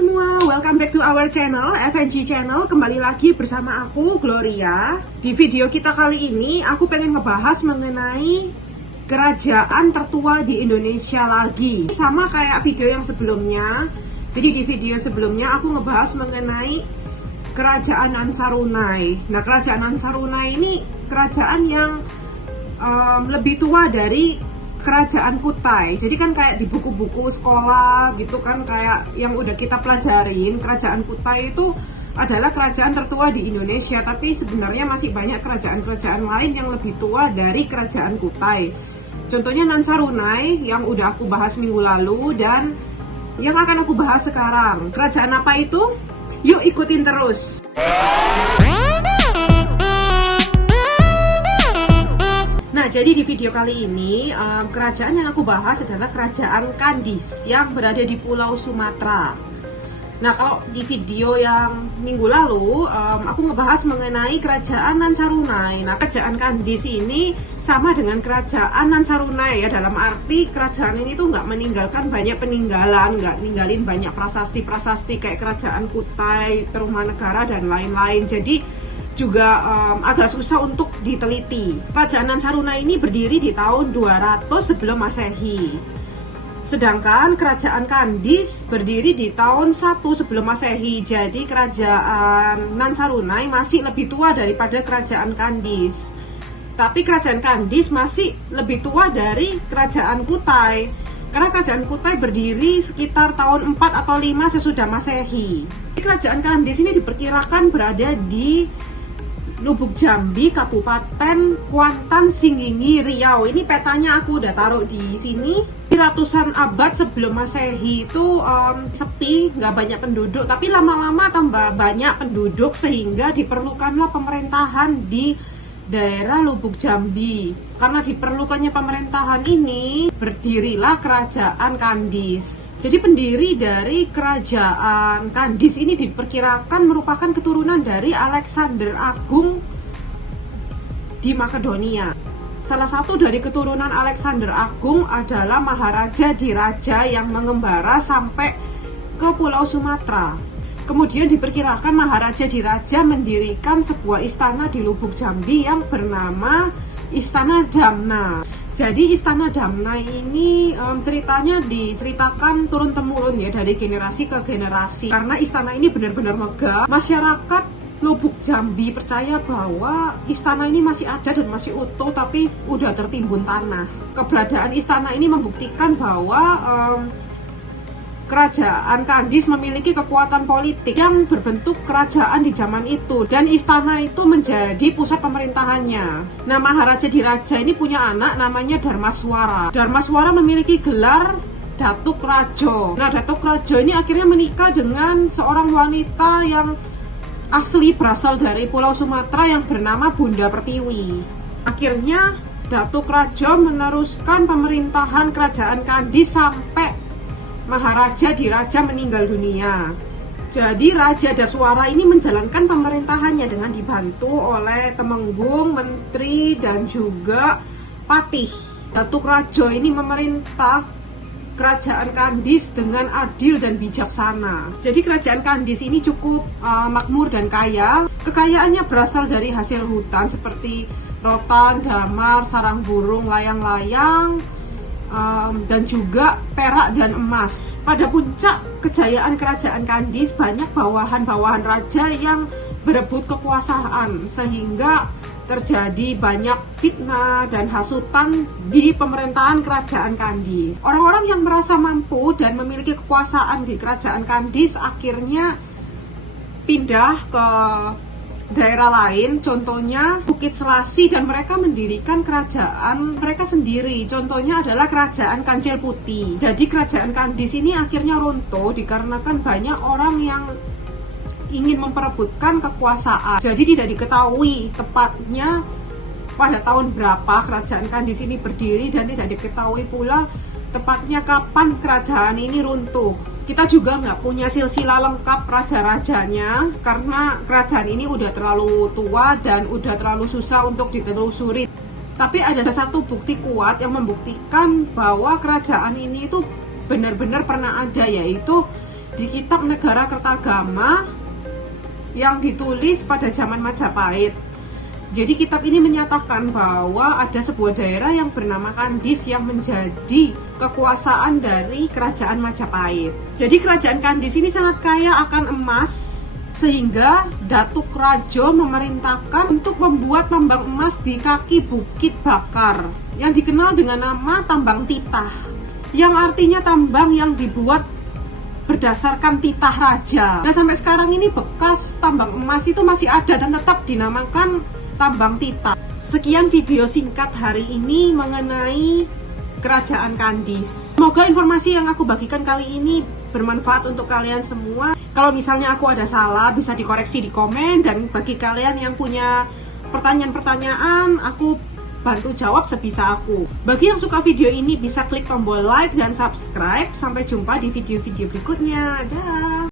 semua, welcome back to our channel, FNG Channel. Kembali lagi bersama aku, Gloria. Di video kita kali ini, aku pengen ngebahas mengenai kerajaan tertua di Indonesia lagi. Sama kayak video yang sebelumnya. Jadi di video sebelumnya aku ngebahas mengenai kerajaan Ansarunai. Nah, kerajaan Ansarunai ini kerajaan yang lebih tua dari kerajaan Kutai. Jadi kan kayak di buku-buku sekolah gitu kan, kayak yang udah kita pelajarin, kerajaan Kutai itu adalah kerajaan tertua di Indonesia. Tapi sebenarnya masih banyak kerajaan-kerajaan lain yang lebih tua dari kerajaan Kutai. Contohnya Ansarunai yang udah aku bahas minggu lalu, dan yang akan aku bahas sekarang. Kerajaan apa itu? Yuk ikutin terus. Nah, jadi di video kali ini kerajaan yang aku bahas adalah kerajaan Kandis yang berada di Pulau Sumatera. Nah, kalau di video yang minggu lalu aku ngebahas mengenai kerajaan Ansarunai. Nah, kerajaan Kandis ini sama dengan kerajaan Ansarunai ya, dalam arti kerajaan ini tuh nggak meninggalkan banyak peninggalan, nggak ninggalin banyak prasasti-prasasti kayak kerajaan Kutai, Tarumanegara dan lain-lain. Jadi juga agak susah untuk diteliti. Kerajaan Ansarunai ini berdiri di tahun 200 sebelum Masehi. Sedangkan kerajaan Kandis berdiri di tahun 1 sebelum Masehi. Jadi kerajaan Ansarunai masih lebih tua daripada kerajaan Kandis. Tapi kerajaan Kandis masih lebih tua dari kerajaan Kutai. Karena kerajaan Kutai berdiri sekitar tahun 4 atau 5 sesudah Masehi. Kerajaan Kandis ini diperkirakan berada di Lubuk Jambi, Kabupaten Kuantan, Singgingi, Riau. Ini petanya aku udah taruh di sini. Di ratusan abad sebelum Masehi itu sepi, nggak banyak penduduk. Tapi lama-lama tambah banyak penduduk sehingga diperlukanlah pemerintahan di daerah Lubuk Jambi. Karena diperlukannya pemerintahan ini, berdirilah kerajaan Kandis. Jadi pendiri dari kerajaan Kandis ini diperkirakan merupakan keturunan dari Alexander Agung di Makedonia. Salah satu dari keturunan Alexander Agung adalah Maharaja Diraja yang mengembara sampai ke Pulau Sumatera. Kemudian diperkirakan Maharaja Diraja mendirikan sebuah istana di Lubuk Jambi yang bernama Istana Damna. Jadi Istana Damna ini ceritanya diceritakan turun-temurun ya, dari generasi ke generasi. Karena istana ini benar-benar megah. Masyarakat Lubuk Jambi percaya bahwa istana ini masih ada dan masih utuh, tapi udah tertimbun tanah. Keberadaan istana ini membuktikan bahwa kerajaan Kandis memiliki kekuatan politik yang berbentuk kerajaan di zaman itu, dan istana itu menjadi pusat pemerintahannya. Nah, Maharaja Diraja ini punya anak namanya Dharmaswara. Dharmaswara memiliki gelar Datuk Rajo. Nah, Datuk Rajo ini akhirnya menikah dengan seorang wanita yang asli berasal dari Pulau Sumatera yang bernama Bunda Pertiwi. Akhirnya Datuk Rajo meneruskan pemerintahan kerajaan Kandis sampai Maharaja Diraja meninggal dunia. Jadi Raja Daswara ini menjalankan pemerintahannya dengan dibantu oleh temenggung, menteri, dan juga patih. Datuk Rajo ini memerintah kerajaan Kandis dengan adil dan bijaksana. Jadi kerajaan Kandis ini cukup makmur dan kaya. Kekayaannya berasal dari hasil hutan seperti rotan, damar, sarang burung, layang-layang, dan juga perak dan emas. Pada puncak kejayaan kerajaan Kandis, banyak bawahan-bawahan raja yang berebut kekuasaan, sehingga terjadi banyak fitnah dan hasutan di pemerintahan kerajaan Kandis. Orang-orang yang merasa mampu dan memiliki kekuasaan di kerajaan Kandis akhirnya pindah ke daerah lain, contohnya Bukit Selasi, dan mereka mendirikan kerajaan mereka sendiri. Contohnya adalah kerajaan Kancil Putih. Jadi kerajaan Kandis ini akhirnya runtuh dikarenakan banyak orang yang ingin memperebutkan kekuasaan. Jadi tidak diketahui tepatnya pada tahun berapa kerajaan Kandis ini berdiri, dan tidak diketahui pula tepatnya kapan kerajaan ini runtuh. Kita juga nggak punya silsilah lengkap raja-rajanya karena kerajaan ini udah terlalu tua dan udah terlalu susah untuk ditelusuri. Tapi ada satu bukti kuat yang membuktikan bahwa kerajaan ini itu benar-benar pernah ada, yaitu di kitab Negara Kertagama yang ditulis pada zaman Majapahit. Jadi kitab ini menyatakan bahwa ada sebuah daerah yang bernama Kandis yang menjadi kekuasaan dari kerajaan Majapahit. Jadi kerajaan Kandis ini sangat kaya akan emas, sehingga Datuk Rajo memerintahkan untuk membuat tambang emas di kaki Bukit Bakar yang dikenal dengan nama tambang titah, yang artinya tambang yang dibuat berdasarkan titah raja. Nah, sampai sekarang ini bekas tambang emas itu masih ada dan tetap dinamakan tambang titah. Sekian video singkat hari ini mengenai Kerajaan Kandis. Semoga informasi yang aku bagikan kali ini bermanfaat untuk kalian semua. Kalau misalnya aku ada salah, bisa dikoreksi di komen. Dan bagi kalian yang punya pertanyaan-pertanyaan, aku bantu jawab sebisa aku. Bagi yang suka video ini, bisa klik tombol like dan subscribe. Sampai jumpa di video-video berikutnya. Dah.